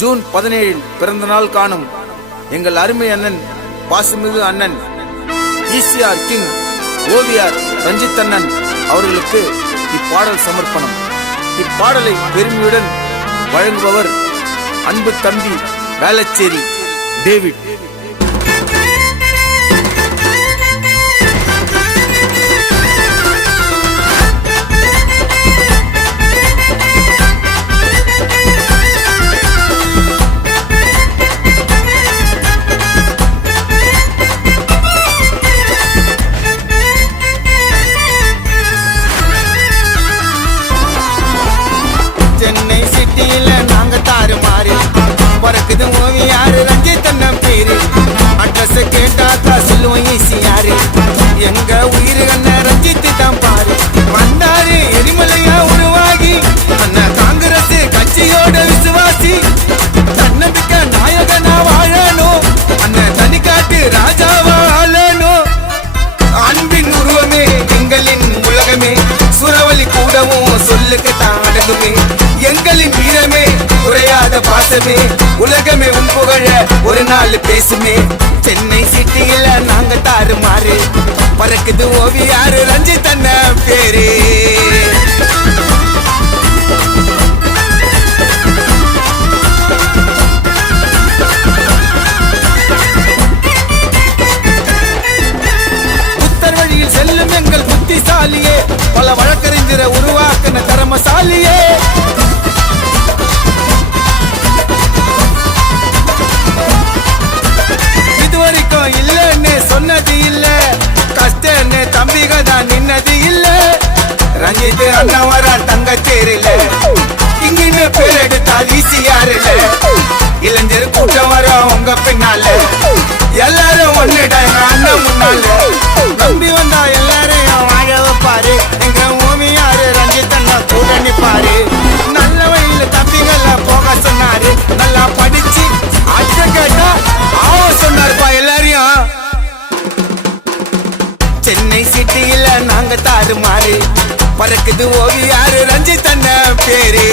June 17 பிறந்த நாள் காணும் எங்கள் அருமை அண்ணன் பாசமிகு அண்ணன் ஈசிஆர் கிங் ஓவியார் ரஞ்சித் அண்ணன் அவர்களுக்கு இப்பாடல் சமர்ப்பணம். இப்பாடலை பெருமையுடன் வழங்குபவர் அன்பு தம்பி வேளச்சேரி டேவிட். சென்னை சிட்டியில நாங்க தாறுமாறு பறக்குது ஓவியாரு ரஞ்சித் அண்ணன் பேரு. அட்ரஸ் கேட்டாக்கா சொல்லுவோம் ஈசியாரு. எங்க உயிர் அண்ணன் ரஞ்சித் தான் பாரு. வந்தாரு எரிமலையா உருவாகி அண்ணன் காங்கிரஸ் கட்சியோட விசுவாசி. தன்னம்பிக்கை நாயகனா வாழணும், அண்ணன் தனிக்காட்டு ராஜாவா ஆளணும். அன்பின் உருவமே எங்களின் உலகமே, சுரவலி கூடவும் சொல்லுக்கு தான் அடங்குமே. எங்களின் வீரமே குறையாத பாசமே, உலகமே உன் புகழ ஒரு நாள் பேசுமே. சென்னை சிட்டியில நாங்க தாறுமாறு பறக்குது ஓவியாரு ரஞ்சித் அண்ணன் பேரு. புத்தர் வழியில் செல்லும் எங்கள் புத்திசாலியே, பல வழக்கறிஞரை உருவாக்கின திறமசாலியே. இதுவரைக்கும் இல்லன்னு சொன்னது இல்ல, கஷ்டன்னு தம்பிக தான் நின்னது இல்ல. ரஞ்சித் அண்ணன் வர தங்க தேரில இங்கின்னு பேர் எடுத்தால் ஈசியாரு இல்ல. இளைஞர் கூட்டம் வர உங்க பின்னால, எல்லாரும் ஒன்னுடா எங்க அண்ணன் முன்னால. நம்பி வந்தா எல்லாரையும் வாழ வைப்பாரு, எங்க ஓவியாரு ரஞ்சித் அண்ணன் கூட நிப்பாரு. நல்ல வழியில தம்பிகள போக சொன்னாரு, நல்லா படிச்சு அச்ச கேட்டா ஆவ சொன்னாருப்பா எல்லாரையும். சென்னை சிட்டியில நாங்க தாறுமாறு பறக்குது ஓவியாரு ரஞ்சித் அண்ணன் பேரு.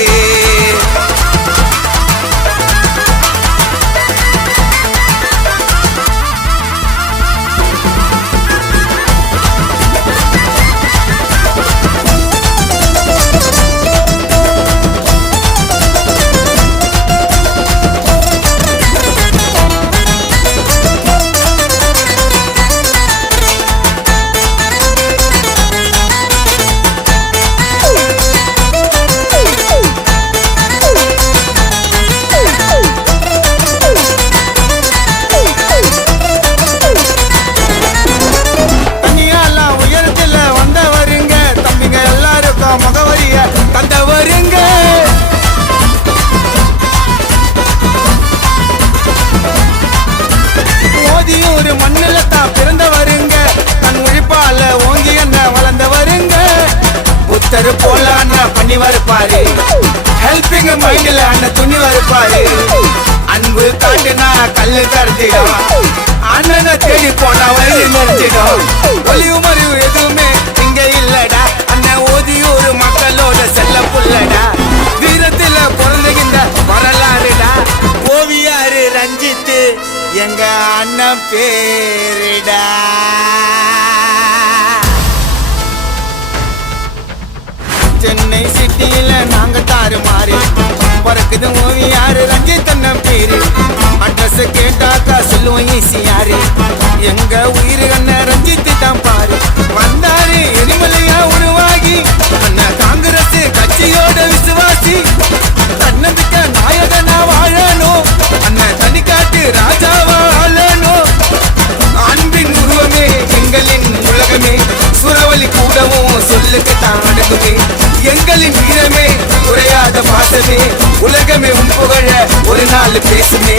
முகவரிய தந்தவருங்க. மோதியூர் மண்ணில தான் பிறந்தவருங்க, தன் உழைப்பால ஓங்கி என்ன வளர்ந்தவருங்க. புத்தர் போல அண்ணன் பண்ணி வருப்பாரு, ஹெல்பிங் மைண்ட்ல அண்ணன் துணி வருப்பாரு. அன்பு காட்டுனா கல்லு கருத்திடும், அண்ணனை தேடி போனா வழி நிறுத்திடும். ஒளிவு மறிவு எதுவுமே இங்க இல்லடா, அண்ணன் ஓதியூர் மக்களோட செல்ல புள்ளடா. வீரத்துல பிறந்துகின்ற வரலாறுடா, ஓவியாரு ரஞ்சித் எங்க அண்ணன் பேருடா. சென்னை சிட்டியில நாங்க தாறுமாறு பறக்குது ஓவியாரு ரஞ்சித் அண்ணன் பேரு. அட்ரஸ் கேட்டாக்கா சொல்லுவோம் ஈசியாரு. எங்க உயிர் அண்ணன் ரஞ்சித் தான் பாரு. வந்தாரு எரிமலையா உருவாகி அண்ணன் காங்கிரஸ் கட்சியோட விசுவாசி. தன்னம்பிக்கை நாயகனா வாழணும், அண்ணன் தனிக்காட்டு ராஜாவா ஆளணும். அன்பின் உருவமே எங்களின் உலகமே, சுரவலி கூடவும் சொல்லுக்கு தான் அடங்குமே. எங்களின் வீரமே குறையாத பாசமே, உலகமே உன் புகழ ஒரு நாள் பேசுமே.